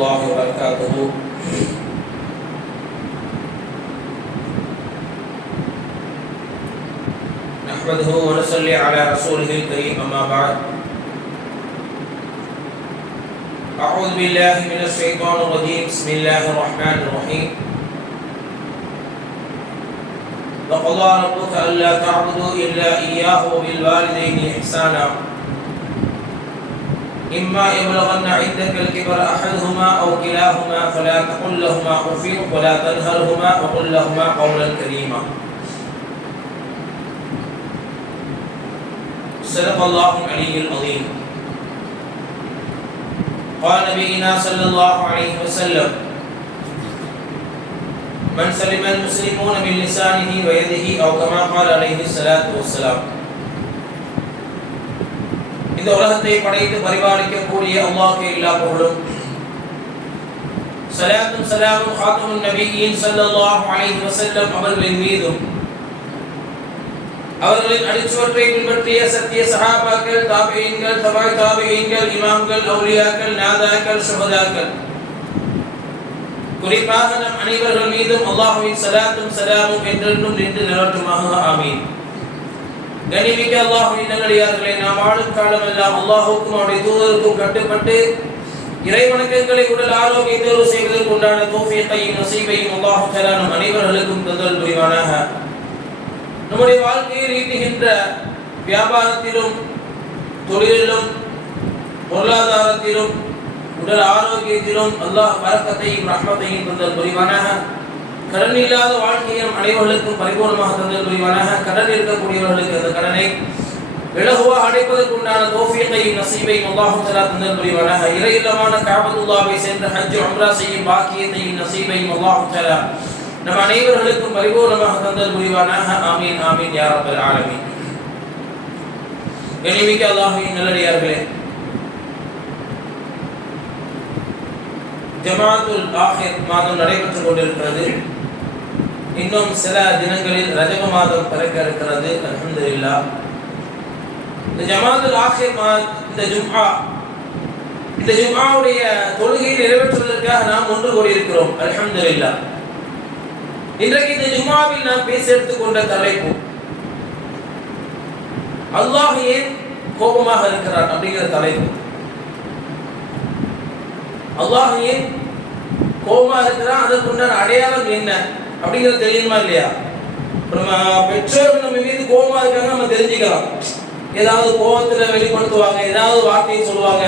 الله وبركاته. نحمده ونصلي على رسوله الكريم أما بعد. أعوذ بالله من الشيطان الرجيم. بسم الله الرحمن الرحيم. وقضى ربك ألا تعبدوا إلا إياه وبالوالدين إحسانا إما يبلغن عندك الكبر أحدهما أو كلاهما فلا تقل لهما أف ولا تنهرهما وقل لهما قولا كريما. صدق الله العلي العظيم. قال نبينا صلى الله عليه وسلم: من سلم المسلمون من لسانه ويده أو كما قال عليه الصلاة والسلام. இந்த உலகத்தை படைத்து பரிபாலிக்கக்கூடிய அல்லாஹ்வுக்கு எல்லா புகழும், ஸலாத்தும் ஸலாமும் ஹாத்தமுன் நபியீன் ஸல்லல்லாஹு அலைஹி வஸல்லம் அவர்களின் மீதும், அவர்களின் அடிச்சுவற்றை பின்பற்றிய சத்திய சஹாபாக்கள், தாபிஈன்கள், தபா தாபிஈன்கள், இமாம்கள், அவுலியாக்கள், நாதாக்கள், ஷுஹதாக்கள், குறிப்பாக நம் அனைவர்கள் மீதும் அல்லாஹ்வின் ஸலாத்தும் ஸலாமும் என்றென்றும் நின்று நிலவட்டுமாக. ஆமீன். கனிமிக்க அல்லாஹ்வின் நல்லடியார்களே, நாம் வாழும் காலமெல்லாம் அல்லாஹ்வுக்கும் அவருடைய தூதருக்கும் கட்டுப்பட்டு இறை வணக்கங்களை உடல் ஆரோக்கியத்தோடு செய்வதற்கு உண்டான தௌஃபீகையும் நஸீபையும் அல்லாஹ் தஆலா நம் அனைவர்களுக்கும் தந்தல் புரிவானாக. நம்முடைய வாழ்க்கையில் ஈட்டுகின்ற வியாபாரத்திலும், தொழிலிலும், பொருளாதாரத்திலும், உடல் ஆரோக்கியத்திலும் அல்லாஹ் பரக்கத்தையும் ரஹ்மத்தையும் தந்தல் புரிவானாக. கடன் இல்லாத வாழ்க்கையை அனைவர்களுக்கும் பரிபூர்ணமாக தந்தல் புரிவானாக. கடன் இருக்கக்கூடியவர்களுக்கு அந்த கடனை இலகுவாக அடைப்பதற்கு உண்டான தௌஃபீகையும் நஸீபையும் அல்லாஹ் தஆலா தந்தல் புரிவானாக. இறையில்லமான கஅபத்துல்லாஹ்வை சென்று ஹஜ் உம்ரா செய்யும் பாக்கியத்தையும் நஸீபையும் அல்லாஹ் தஆலா நம் அனைவர்களுக்கும் பரிபூர்ணமாக தந்தல் புரிவானாக. ஆமீன் ஆமீன் யா ரப்பல் ஆலமீன். கனிமிக்க அல்லாஹ்வின் நல்லடியார்களே, ஜமாத்துல் ஆஹிர் மாதம் நடைபெற்றுக் கொண்டிருக்கிறது. இன்னும் சில தினங்களில் ரஜப மாதம் பிறக்க இருக்கிறது. அல்ஹம்துலில்லாஹ். இந்த ஜமாத்துல் ஆஹிர் இந்த ஜும்ஆவுடைய தொழுகையை நிறைவேற்றுவதற்காக நாம் ஒன்று கூடியிருக்கிறோம். அல்ஹம்துலில்லாஹ். இன்றைக்கு இந்த ஜும்ஆவில் நாம் பேச எடுத்துக்கொண்ட தலைப்பு, அல்லாஹ் ஏன் கோபமாக இருக்கிறான் அப்படிங்கிற தலைப்பு. அல்லாஹ் ஏன் கோபமா இருக்கிறான், அதற்கு உண்டான அடையாளம் என்ன அப்படிங்கிறது தெரியுமா இல்லையா? நம்ம பெற்றோர்கள் நம்ம மீது கோபமா இருக்காங்க, நம்ம தெரிஞ்சுக்கலாம். ஏதாவது கோபத்துல வெளிப்படுத்துவாங்க, ஏதாவது வார்த்தையை சொல்லுவாங்க,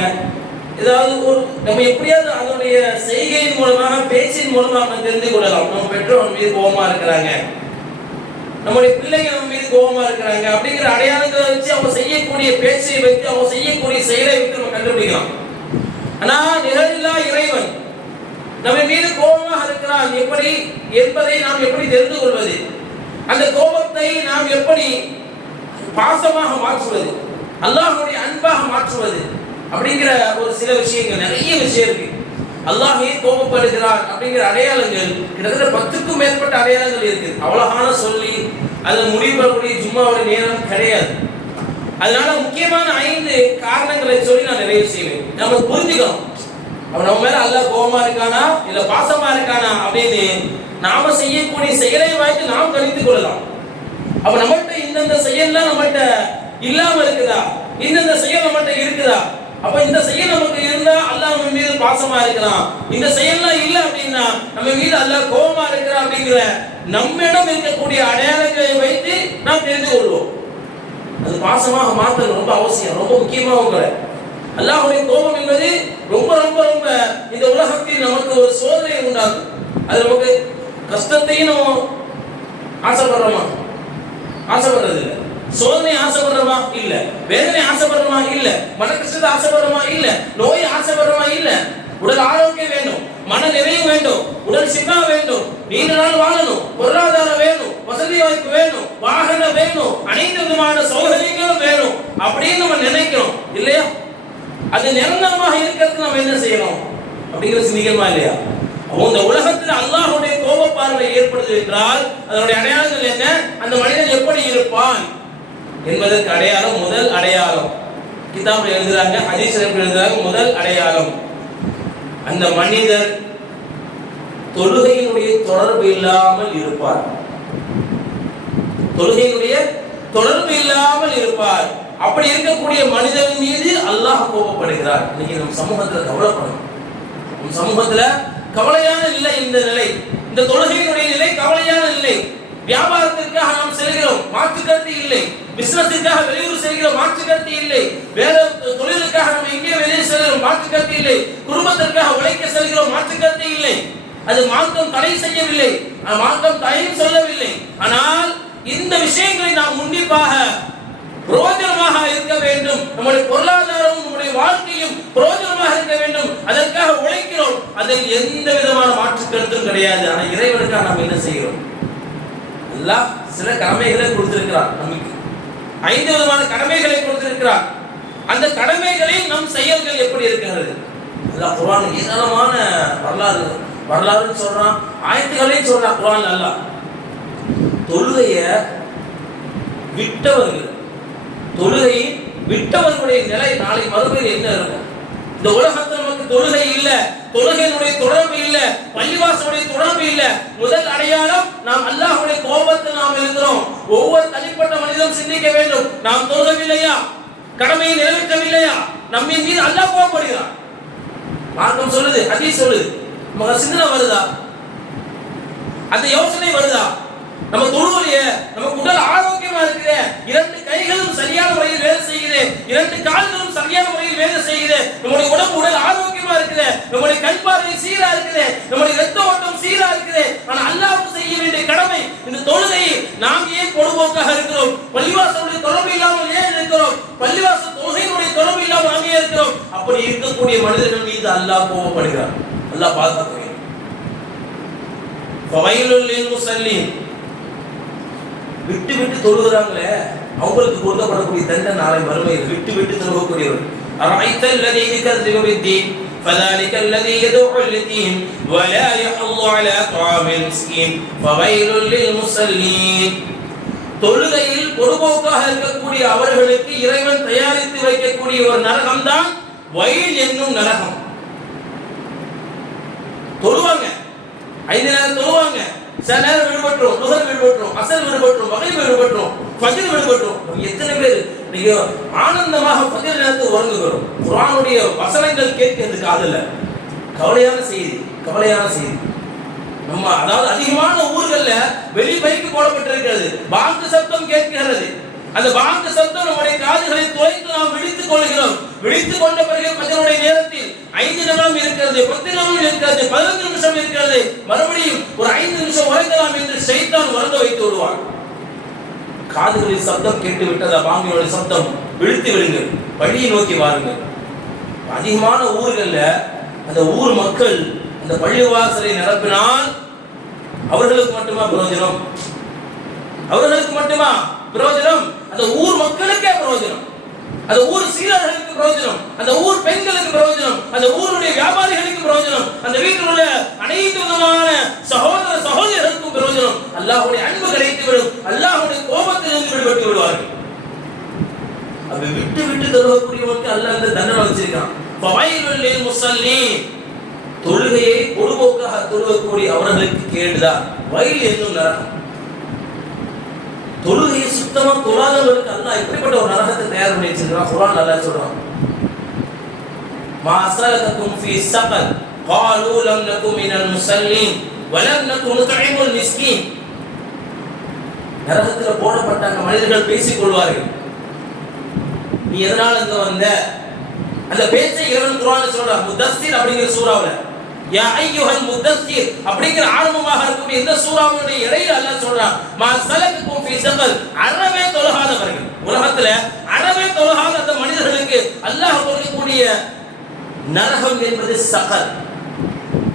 ஏதாவது ஒரு நம்ம எப்படியாவது அதனுடைய செய்கையின் மூலமாக, பேச்சின் மூலமாக நம்ம தெரிந்து கொள்ளலாம். நம்ம பெற்றோர்கள் மீது கோபமா இருக்கிறாங்க, நம்முடைய பிள்ளைங்க நம்ம மீது கோபமா இருக்கிறாங்க அப்படிங்கிற அடையாளங்களை வச்சு, அவங்க செய்யக்கூடிய பேச்சை வைத்து, அவங்க செய்யக்கூடிய செயலை வைத்து நம்ம கண்டுபிடிக்கலாம். ஆனா நிகழில்லா இறைவன் நம்ம மீது கோபமாக இருக்கிறான் எப்படி என்பதை நாம் எப்படி தெரிந்து கொள்வது? அந்த கோபத்தை நாம் எப்படி பாசமாக மாற்றுவது, அல்லாஹ்வுடைய அன்பாக மாற்றுவது அப்படிங்கிற ஒரு சில விஷயங்கள், நிறைய விஷயம் இருக்கு. அல்லாஹ் ஏன் கோபப்படுகிறான் அப்படிங்கிற அடையாளங்கள் கிட்டத்தட்ட 10க்கும் மேற்பட்ட அடையாளங்கள் இருக்கு. அவ்வளவான சொல்லி அதை முடிவுபடக்கூடிய ஜும்மாவுடைய நேரம் கிடையாது. அதனால முக்கியமான 5 காரணங்களை சொல்லி நான் நிறைவு செய்வேன். நம்ம புரிஞ்சுக்கணும், அவன் நம்ம மேல அல்லாஹ் கோபமா இருக்கானா இல்ல பாசமா இருக்கானா அப்படின்னு நாம செய்யக்கூடிய செயலை வாய்த்து நாம் கணித்துக் கொள்ளலாம். அப்ப நம்மகிட்ட இந்தந்த செயல்லாம் நம்மகிட்ட இல்லாம இருக்குதா, இந்தந்த செயல் நம்மகிட்ட இருக்குதா, அப்ப இந்த செயல் நமக்கு இருந்தா அல்லாஹ் நம்ம மீது பாசமா இருக்கிறான், இந்த செயல்லாம் இல்லை அப்படின்னா நம்ம மீது அல்லாஹ் கோபமா இருக்கிறான் அப்படிங்கிற நம்மிடம் இருக்கக்கூடிய அடையாளங்களை வைத்து நாம் தெரிந்து கொள்வோம். அது பாசமாக மாற்றது ரொம்ப அவசியம், ரொம்ப முக்கியமாக கூட. அல்லாஹ்வுடைய கோபம் என்பது ரொம்ப ரொம்ப ரொம்ப இந்த உலகத்தில் நமக்கு ஒரு சோதனை உண்டாகும். அது நமக்கு கஷ்டத்தையும் நம்ம ஆசைப்படுறோமா? ஆசைப்படுறது இல்லை. சோதனை ஆசைப்படுறோமா? இல்ல. வேதனை ஆசைப்படுறோமா? இல்ல. மன கஷ்டத்தை ஆசைப்படுறோமா? இல்ல. நோய் ஆசைப்படுறோமா? இல்ல. உடல் ஆரோக்கியம் வேண்டும், மன நிறைவு வேண்டும், உடல் சிவா வேண்டும், நீண்ட நாள் வாழணும், பொருளாதாரம் வேணும், வசதி வாய்ப்பு வேணும், வாகனம் வேணும், அனைத்து விதமான சௌகரியங்களும் வேணும் அப்படின்னு நம்ம நினைக்கிறோம் இல்லையா? அது நிரந்தரமாக இருக்கிறதுக்கு நம்ம என்ன செய்யணும் அப்படிங்கிற சிந்திக்கணுமா இல்லையா? இந்த உலகத்தில் அல்லாஹ்வுடைய கோப பார்வை ஏற்படுது என்றால் அதனுடைய அடையாளங்கள் என்ன, அந்த மனிதன் எப்படி இருப்பான் என்பதற்கு அடையாளம், முதல் அடையாளம் கிதாபில் எழுதுறாங்க, ஹதீஸ்ல எழுதுறாங்க. முதல் அடையாளம், அந்த மனிதர் தொழுகையினுடைய தொடர்பு இல்லாமல் இருப்பார். தொழுகையினுடைய தொடர்பு இல்லாமல் இருப்பார். அப்படி இருக்கக்கூடிய மனிதன் மீது அல்லாஹ் கோபப்படுகிறார். இன்னைக்கு நம்ம சமூகத்தில் கவலைப்படணும். நம் சமூகத்துல கவலையான நிலை இந்த நிலை, இந்த தொழுகையினுடைய நிலை கவலையான நிலை. வியாபாரத்திற்காக நாம் செல்கிறோம், மாற்று கருத்து இல்லை. பிசினஸுக்காக வெளியூர் செல்கிறோம், மாற்று கருத்து இல்லை. வேற தொழிலுக்காக நம்ம எங்கே வெளியே செல்கிறோம், மாற்று கருத்து இல்லை. குடும்பத்திற்காக உழைக்க செல்கிறோம், மாற்று கருத்து இல்லை. அது மார்க்கம் தடை செய்யவில்லை, மார்க்கம் தடையும் சொல்லவில்லை. ஆனால் இந்த விஷயங்களை நாம் உன்னிப்பாக பிரயோஜனமாக இருக்க வேண்டும். நம்முடைய பொருளாதாரமும் நம்முடைய வாழ்க்கையும் பிரயோஜனமாக இருக்க வேண்டும். அதற்காக உழைக்கிறோம், அதில் எந்த விதமான மாற்று கருத்தும் கிடையாது. ஆனால் இறைவனுக்காக நாம் என்ன செய்கிறோம்? அல்லாஹ் சில கடமைகளை கொடுத்திருக்கிறார். நமக்கு 5 விதமான கடமைகளை கொடுத்திருக்கிறார். அந்த கடமைகளில் நம் செயல்கள் எப்படி இருக்கிறது? அல்லாஹ் குர்ஆன் ஏராளமான வரலாறு சொல்றான், ஆயத்துகளையும் சொல்றான் குர்ஆன். அல்லாஹ் தொழுகையை விட்டவர்களுடைய நிலை நாளை மறுமையில் என்ன இருக்கும்? இந்த உலகத்தில் நமக்கு தொழுகை இல்ல, தொழுகையினுடைய தொடர்பு இல்ல, பள்ளிவாசலுடைய தொடர்பு இல்ல. முதல் அடையாளம் நாம் அல்லாஹ்வுடைய கோபத்தில் நாம் இருக்கிறோம். ஒவ்வொரு தனிப்பட்ட மனிதனும் சிந்திக்க வேண்டும், நாம் தொழுகவில்லையா, கடமையை நிறைவேற்றவில்லையா, நம்மின் மீது அல்லாஹ் கோபப்படுகிறான். மார்க்கம் சொல்லுது, ஹதீஸ் சொல்லுது. நமக்கு சிந்தனை வருதா? அந்த யோசனை வருதா? நம்ம தொழுவலைய, நமக்கு உடல் ஆரோக்கியமா இருக்குது, 2 கைகளும் சரியான முறையில் வேலை செய்யுது, 2 கால்களும் சரியான முறையில் வேலை செய்யுது, நம்முடைய உடல் ஆரோக்கியமா இருக்குது, நம்முடைய கண் பார்வை சீரா இருக்குது, நம்முடைய ரத்த ஓட்டம் சீரா இருக்குது. ஆனா அல்லாஹ்வுக்கு செய்ய வேண்டிய கடமை இந்த தொழுகை. நாம் ஏன் பொழுதுபோக்காக இருக்கிறோம்? பள்ளிவாசலுடைய தொடர்பு இல்லாமல் ஏன் இருக்கிறோம்? பள்ளிவாசல் தொழுகையினுடைய தொடர்பு இல்லாமல் அங்கே இருக்கிறோம். அப்படி இருக்கக்கூடிய மனிதர்கள் மீது அல்லாஹ் கோபப்படுகிறார். அல்லாஹ் பாதுகாக்க வேண்டும். ஃபவைலுல் லில் முஸல்லீன், விட்டு விட்டு தொழுகிறாங்களே அவங்களுக்கு கொடுக்கப்படக்கூடிய தண்டனை நாளை மறுமையில். விட்டு தொழுகக்கூடியவர். அரைத்தல் லதி யகذب بالدين فذلك الذي يدعو اليتيم ولا يحض على طعام المسكين فويل للمصلين. தொழுகையில் பொறுப்போக்காக இருக்கக்கூடிய அவர்களுக்கு இறைவன் தயாரித்து வைக்கக்கூடிய ஒரு நரகம் தான் வயல் என்னும் நரகம். தொழுவாங்க, 5 நேரம் தொழுவாங்க, சில நேரம் விடுபட்டுரும், லுஹர் விடுபட்டுரும், அசர் விடுபட்டுரும், மக்ரிப் விடுபட்டுரும், ஃபஜ்ர் விடுபட்டுரும். எத்தனை பேர் நீங்க ஆனந்தமாக ஃபஜ்ர் நேரத்துக்கு உறங்குகிறோம்? குர்ஆனுடைய வசனங்கள் கேட்கிறது காதுல. கவலையான செய்தி. நம்ம அதாவது அதிகமான ஊர்கள்ல வெளி பைக்கு போடப்பட்டிருக்கிறது, பாங்கு சத்தம் கேட்கிறது. அந்த பாங்கு சத்தம் நம்முடைய காதுகளை துளைத்து நாம் விழித்துக் கொள்கிறோம். விழித்துக் கொண்ட பிறகு ஃபஜ்ருடைய நேரத்தில் 5 நிமிடம் இருக்கிறது, 10 நிமிடம் இருக்கிறது, 15 நிமிஷம் இருக்கிறது, மறுபடியும் ஒரு 5 நிமிஷம் உறங்கலாம் என்று ஷைத்தான் உறங்க வைத்து விடுவார். காதுகளில் சத்தம் கேட்டு விட்டதா, பாங்கினுடைய சத்தம், விழித்து விடுங்கள், வழியை நோக்கி வாருங்கள். அதிகமான ஊர்கள்ல அந்த ஊர் மக்கள் அந்த பள்ளிவாசலை நிரப்பினால் அவர்களுக்கு மட்டுமா பிரயோஜனம்? அந்த ஊர் மக்களுக்கே பிரயோஜனம், அந்த ஊர் சீரர்களுக்கு பிரயோஜனம், அந்த ஊர் பெண்களுக்கு பிரயோஜனம், அந்த ஊருடைய வியாபாரிகளுக்கு பிரயோஜனம், அந்த வீட்டில் உள்ள அனைத்து விதமான சகோதரர்களுக்கும் பிரயோஜனம். அல்லாஹ்வுடைய அன்பு கிடைத்து விடும், அல்லாஹ்வுடைய கோபத்திலிருந்து விடுபட்டு விடுவார்கள். அது விட்டு தொழுகக்கூடியவனுக்கு அல்லாஹ் அந்த தண்டனை வச்சிருக்கான். ஃபவைலுல் லில் முஸல்லீன், தொழுகையை பொதுபோக்காக தொழுகக்கூடிய அவர்களுக்கு கேடுதான் வயல் என்னும் நரகம். தொழுகையை சுத்தமா தொழாதவர்களுக்கு அல்லாஹ் இப்படிப்பட்ட ஒரு நரகத்தை தயார் பண்ணி வச்சிருக்கான். குர்ஆன் அல்லாஹ் சொல்றான், மா அஸலககும் ஃபீ ஸகர் قالوا لم نكن من المصلين ولم نكن نطعم المسكين. நரகத்தில் போடப்பட்டாங்க. மனிதர்கள் பேசிக் கொள்வார்கள், நீ எதனால இங்க வந்த? அந்த பேச்சை இறைவன் குர்ஆன்ல சொல்றான். முத்தஸ்ஸிர் அப்படிங்கிற சூறாவுல யா அய்யுஹல் முத்தஸ்ஸிர் அப்படிங்கிற ஆரம்பமாக இருக்கக்கூடிய இந்த சூறாவுடைய இடையில அல்லாஹ் சொல்றான், மா ஸலககும் ஃபீ ஸகர், அறவே தொழாதவர்கள், உலகத்துல அறவே தொழாத அந்த மனிதர்களுக்கு அல்லாஹ் கொடுக்கக்கூடிய நரகம் என்பது ஸகர்.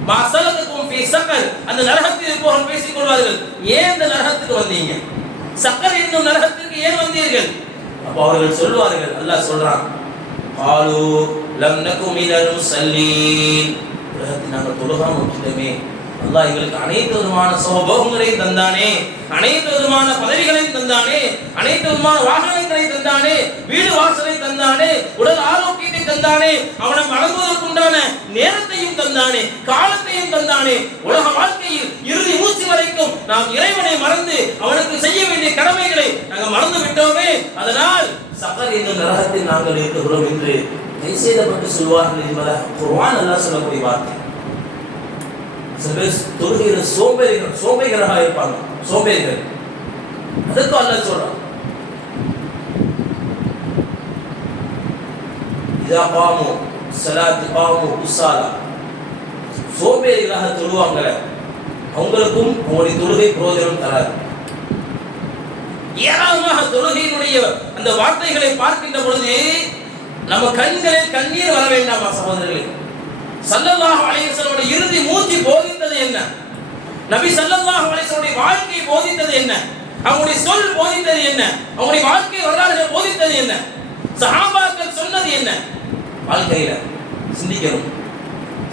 மா ஸலககும் ஃபீ ஸகர், அந்த நரகத்தில் இருப்பவர்கள் பேசிக் கொள்வார்கள், ஏன் இந்த நரகத்துக்கு வந்தீங்க? ஸகர் என்னும் நரகத்துக்கு ஏன் வந்தீர்கள்? அப்ப அவர்கள் சொல்வார்கள், அல்லாஹ் சொல்றான், قالوا لم نكن من المصلين, உலகத்தில் நாங்கள் தொழுகாம விட்டுட்டோமே, அல்லாஹ் எங்களுக்கு அனைத்து விதமான சுகபோகங்களையும் தந்தானே, அனைத்து விதமான பதவிகளையும் தந்தானே, அனைத்து விதமான வாகனங்களையும் தந்தானே, வீடு வாசலை தந்தானே, உடல் ஆரோக்கியத்தை தந்தானே, அவனை வழங்குவதற்குண்டான நேரத்தையும் தந்தானே, காலத்தையும் தந்தானே. உலக வாழ்க்கையில் இறுதி மூச்சு வரைக்கும் நாம் இறைவனை மறந்து அவனுக்கு செய்ய வேண்டிய கடமைகளை நாங்கள் மறந்து விட்டோமே. அதனால் சகர் என்னும் நரகத்தில் நாங்கள் இருக்கிறோம் என்று கை செய்தப்பட்டு சொல்வார்கள் என்பதை குர்ஆன் அல்லாஹ் சொல்லக்கூடிய வார்த்தை. சில பேர் தொழுகையில சோம்பேறிகளாக இருப்பாங்க, சோம்பேறிகள். அதுக்கு அல்லாஹ் சொல்றான், இதா காமு ஸலாத் காமு உஸாலா, சோம்பேறிகளாக தொழுவாங்க, அவங்களுக்கும் அவங்களுடைய தொழுகை பிரயோஜனம் தராது. ஏராளமாக தொழுகையினுடைய அந்த வார்த்தைகளை பார்க்கின்ற பொழுது நம்ம கண்களில் கண்ணீர் வர வேண்டாமா சகோதரர்களே? ஸல்லல்லாஹு அலைஹி வஸல்லம் இறுதி மூச்சு போதித்தது என்ன? நபி ஸல்லல்லாஹு அலைஹி வஸல்லம் வாழ்க்கை போதித்தது என்ன? அவங்களுடைய சொல் போதித்தது என்ன? அவங்களுடைய வாழ்க்கை வரலாறுகள் போதித்தது என்ன? சஹாபாக்கள் சொன்னது என்ன? வாழ்க்கையில சிந்திக்கணும்.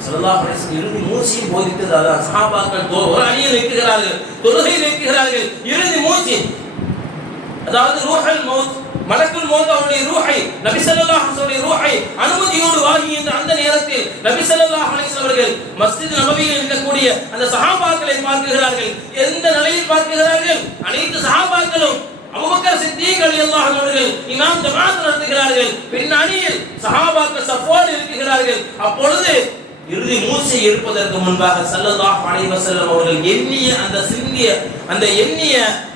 ஸல்லல்லாஹு அலைஹி வஸல்லம் இறுதி மூச்சையும் போதித்தது அதான். சஹாபாக்கள் ஒரு அணியில் நிற்கிறார்கள், தொழுகையில் நிற்கிறார்கள், இறுதி மூச்சு, அதாவது ரூஹல் மௌத், மலக்குல் மௌத் அவருடைய ரூஹை, நபி ஸல்லல்லாஹு அலைஹி வஸல்லம் ரூஹை அனுமதியோடு வாங்குகின்ற அந்த நேரத்தில் நபி ஸல்லல்லாஹு அலைஹி வஸல்லம் அவர்கள் மஸ்ஜித் நபவியில் இருக்கக்கூடிய அந்த சஹாபாக்களை பார்க்கிறார்கள். எந்த நிலையில் பார்க்கிறார்கள்? அனைத்து சஹாபாக்களும் அபூபக்கர் சித்தீக் ரலியல்லாஹு அன்ஹு அவர்கள் இமாம் ஜமாத் நடத்துகிறார்கள், பின்னணியில் சஹாபாக்கள் சஃப்வான் இருக்கிறார்கள். அப்பொழுது இறுதி மூச்சை எடுப்பதற்கு முன்பாக ஸல்லல்லாஹு அலைஹி வஸல்லம் அவர்கள் எண்ணிய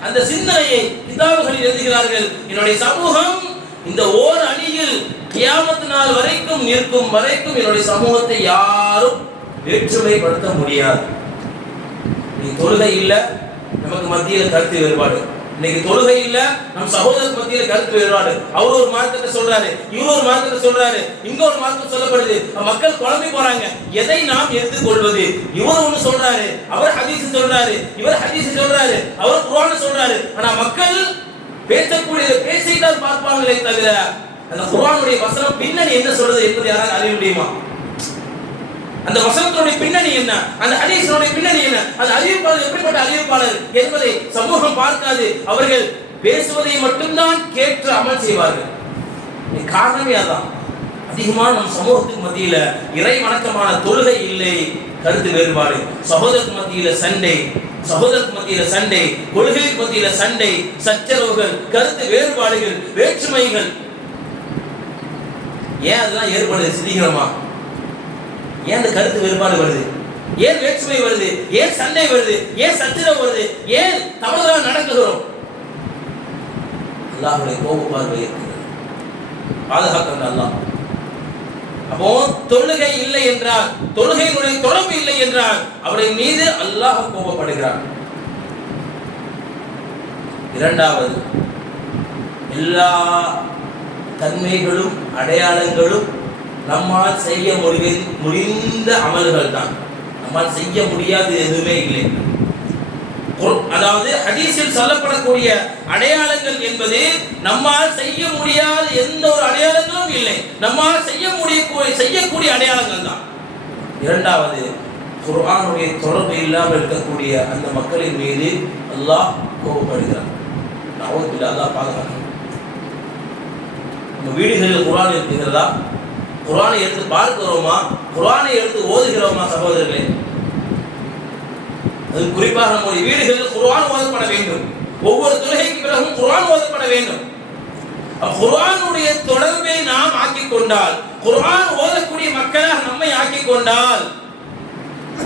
அந்த சிந்தனையை கிதாபுகளில் எழுதுகிறார்கள். என்னுடைய சமூகம் இந்த ஓர் அணியில் கியாமத் நாள் வரைக்கும் நிற்கும் வரைக்கும் என்னுடைய சமூகத்தை யாரும் வேற்றுமைப்படுத்த முடியாது. நீ தொழுகை இல்ல, நமக்கு மத்தியில் கருத்து வேறுபாடு. இன்னைக்கு தொழுகை இல்ல, நம் சகோதரருக்கு மத்தியில் கருத்து வேறுபாடு. அவர் ஒரு மார்க்கத்தை சொல்றாரு, இவர் ஒரு மார்க்கத்தை சொல்றாரு, இங்க ஒரு மார்க்கம் சொல்லப்படுது. மக்கள் குழம்பி போறாங்க. எதை நாம் எடுத்துக்கொள்வது? இவர் ஒண்ணு சொல்றாரு, அவர் ஹதீஸ் சொல்றாரு, இவர் ஹதீஸ் சொல்றாரு, அவர் குர்ஆன் சொல்றாரு. ஆனா மக்கள் பேசக்கூடிய பேசிட்டால் பார்ப்பாங்களே தவிர அந்த குர்ஆனுடைய வசனம் பின்னணி என்ன சொல்றது என்பதை யாராவது அறிய முடியுமா? அந்த வசனத்தினுடைய பின்னணி என்ன, அந்த ஹதீஸினுடைய பின்னணி என்ன, அந்த அறிவிப்பாளர் எப்படிப்பட்ட அறிவிப்பாளர் என்பதை சமூகம் பார்க்காது. அவர்கள் பேசுவதை மட்டும்தான் கேட்டு அமல் செய்வார்கள். காரணமே அதான். அதிகமான நம் சமூகத்துக்கு மத்தியில இறை வணக்கமான தொழுகை இல்லை, கருத்து வேறுபாடு, சகோதரத்துக்கு மத்தியில சண்டை, கொள்கைக்கு மத்தியில சண்டை, சச்சரவுகள், கருத்து வேறுபாடுகள், வேற்றுமைகள். ஏன் அதெல்லாம் ஏற்படுது? சிந்திக்கிறோமா? ஏன் அந்த கருத்து வேறுபாடு வருது? ஏன் வேற்றுமை வருது? ஏன் சண்டை வருது? ஏன் சச்சரவு வருது? ஏன் தவறுதலாக நடக்குகிறோம்? அல்லாஹ்வுடைய கோப பார்வை இருக்கிறது. பாதுகாக்கின்ற அல்லாஹ். அப்போ தொழுகை இல்லை என்றால், தொழுகையினுடைய தொடர்பு இல்லை என்றால் அவருடைய மீது அல்லாஹ் கோபப்படுகிறான். இரண்டாவது, எல்லா தன்மைகளும் அடையாளங்களும் நம்மால் செய்ய முடிந்த அமல்கள் தான். நம்மால் செய்ய முடியாது எதுவுமே இல்லை. அதாவது ஹதீஸில் சொல்லப்படக்கூடிய அடையாளங்கள் என்பது நம்மால் செய்ய முடியாத எந்த ஒரு அடையாளங்களும் இல்லை, நம்மால் செய்யக்கூடிய அடையாளங்கள் தான். இரண்டாவது, குர்ஆனுடைய தொடர்பு இல்லாமல் இருக்கக்கூடிய அந்த மக்களின் மீது அல்லாஹ் கோபப்படுகிறார். அல்லாஹ் பாதுகாக்கணும். நம்ம வீடுகளில் குர்ஆன் இருக்கிறதா? குர்ஆனை எடுத்து பார்க்கிறோமா? குர்ஆனை எடுத்து ஓதுகிறோமா? சகோதரர்களே, அது குறிப்பாக நம்முடைய வீடுகளில் குர்ஆன் ஓதப்பட வேண்டும். ஒவ்வொரு தொழுகைக்கு பிறகும் குர்ஆன் ஓதப்பட வேண்டும். குர்ஆனுடைய தொடர்பை நாம் ஆக்கிக் கொண்டால், குர்ஆன் ஓதக்கூடிய மக்களாக நம்மை ஆக்கிக் கொண்டால்